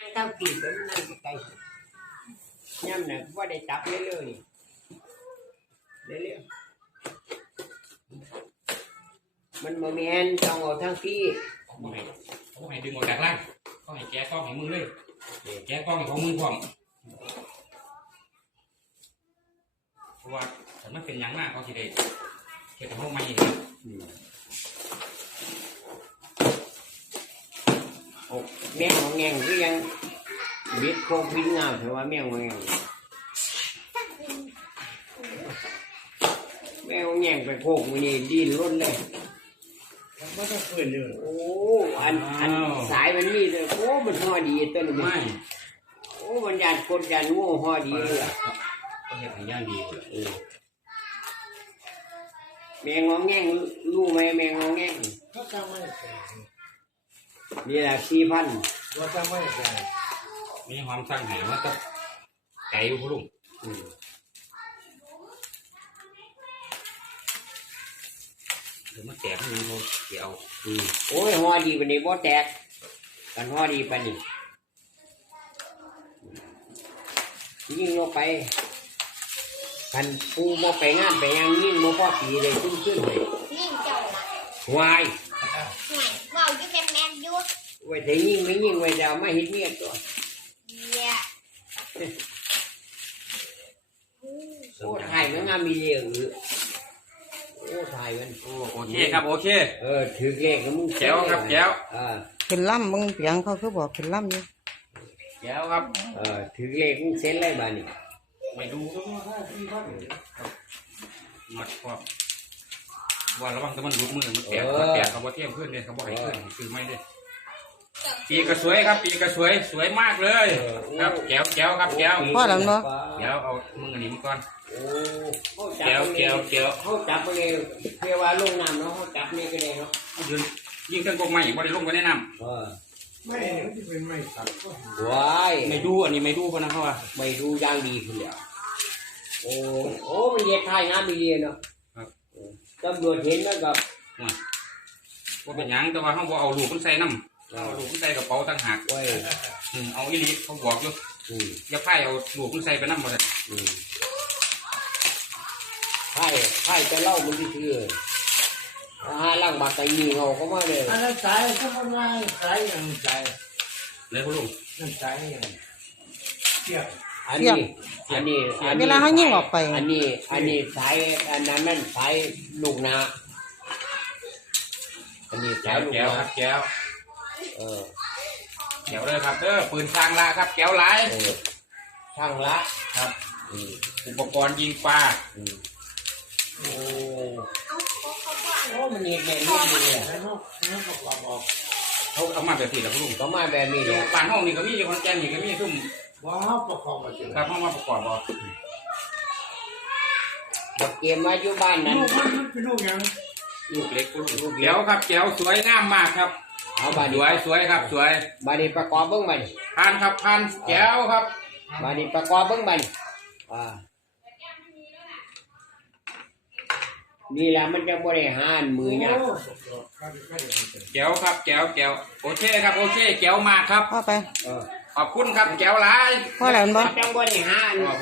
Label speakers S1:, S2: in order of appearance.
S1: ทั้งปีเป็นนั่งไกลย่ำเนี่ยว่าได้จับเรื่อยๆเรื่อยๆมันโมเมนต์ต้องเอาทั้งพี่
S2: เขาให้ดึงออกจากล่างเขาให้แกะกล้องให้มึงเลยแกะกล้องให้ของมึงพร้อมเพราะว่าถ้ามันเป็นอย่างมากเขาสิได้เก็บห้องไม่เลย
S1: แมงของแงงคือยังบิดโคกบิดงามแต่ว่าแมงของแงงไปโคกมันนี่ดิ้นรนเลย
S3: ไม่ต้องเปิดเลย
S1: โอ้อันสายมันนี่เลยโอ้มันห่อดีต้น
S2: ไม่
S1: โอ้มันยันกดยันงูห่อดีเลย
S2: ก็เห็นอย่างย่างดี
S1: แมงงอแงงรู้ไหมแมงงอแงง
S3: เขาจำไม่ได้
S1: นี่แหละ4,000
S3: ว่าจำไม่ได้
S2: มีความสร้างแหว่าจะไก่อยู่พลุงเดี๋ยวมันแตกมันยังโดนเกี่ยว
S1: โอ้ยห่อดีปานนี้บ่แตกกันห่อดีปานนี้ยิงลงไปกันปูบ่ไปงานไปยังยิงบ่พอปีเลยขึ้นเลย
S4: ยิ่งเจ้าละ
S1: วาย
S4: ว่าวอยู่แม่นอยู่
S1: ไว้แต่ยิงไม่ยิงไว้จะไม่เห็นเมียตัวโอ้ถ่ายมันงามมีเรื่องโอ้ถ่ายมัน
S2: โอเคครับโอเค
S1: ถือเลขมึง
S2: แก้วครับแก้ว
S5: ขึ้นล่ำมึงเพียงเขาคือบอกขึ้นล่ำอยู่
S2: แก้วครับ
S1: ถือเลขมึงเซ็นไรบ้านี่
S2: ไม่ดูมัดครอบว่าระวังแต่มันหลุดมือมันแตกเขาบอกเทียมขึ้นเลยเขาบอกให้ขึ้นคือไม่ได้ปีกระสวยครับปีกระสวยสวยมากเลยครับแก้วครับแก้ว
S5: พ่อหลังเนาะ
S2: แก้วเอามึงอันนี้มาก่อนแก้ว
S1: เขาจับไปเลยเรียกว่าลงน้ำเนาะเขาจับนี่ก็ได้เนาะ
S2: ยืนยิงเครื่องกงไม้บ่ได้ลงไปในน้
S3: ำไม่ที่เป็นไม่ตัด
S1: ว้าย
S2: ไม่ดูอันนี้ไม่ดูเพราะนะเขาว่า
S1: ไม่ดูย่างดีขึ้นแล้วโอ้มันเย็ดไทยน้ำมีเรียนเนาะตำรวจเห็นแล้วกับ
S2: ว่าเป็นยังแต่ว่าเขาบอกเอาลูกมันใส่น้ำเอาลูกมันใส่กระเป๋าต่างหาก
S1: ไว้
S2: เอาอีลีเขาบอกอยู่อย่าพ่ายเอาลูกมันใส่ไปน้ำหมดเลย
S1: พ่ายจะเล่ามันที่ชื่อล่างบาดไตมีเขาก็มาเลย
S3: อันนั้นใจเขาไม่ได้ใจอย่างใจ
S2: เลยคุณลุง
S3: นั่นใจอย่างเที่ยว
S1: อันนี้
S5: เวลาเขายิงออกไป
S1: อันนี้สายอันนั้นสายลูกนาอันนี้สายลูกนา
S2: ครับแก้วแก้วเลยครับปืนช่างละครับแก้วหลาย
S1: ช่างละ
S2: ครับอุปกรณ์ยิงปลา
S1: โอ้มันนี่แบบนี้เลย
S2: เขาเอามาแบบนี้แล้วคุณลุง
S1: เขามาแบบนี้เลย
S2: ป่านห้องนี่ก็มีคนแก่นี่ก็มีซุ่ม
S3: ว้าประกอบมาจริง
S2: ครับห้องมาประกอบ
S1: บ่เกมมาอยู่บ้านนั้น
S3: ลูกมันเป็นลูกยัง
S2: ลูกเล็กลูกเลี้ยวครับแก้วสวยงามมากครับ
S1: เอาบาดี
S2: สวยครับสวย
S1: บาดีประกอบเบิ้งบัน
S2: พันครับพันแก้วครับ
S1: บาดีประกอบเบิ้งบันนี่แหละมันจะบริหารมือเนี่ย
S2: แก้วครับแก้วโอเคครับโอเคแก้วมากครับ
S5: พ่อไป
S2: ขอบคุณครับแก้วหลาย
S5: พ่อหลังบ่
S1: จังบริหาร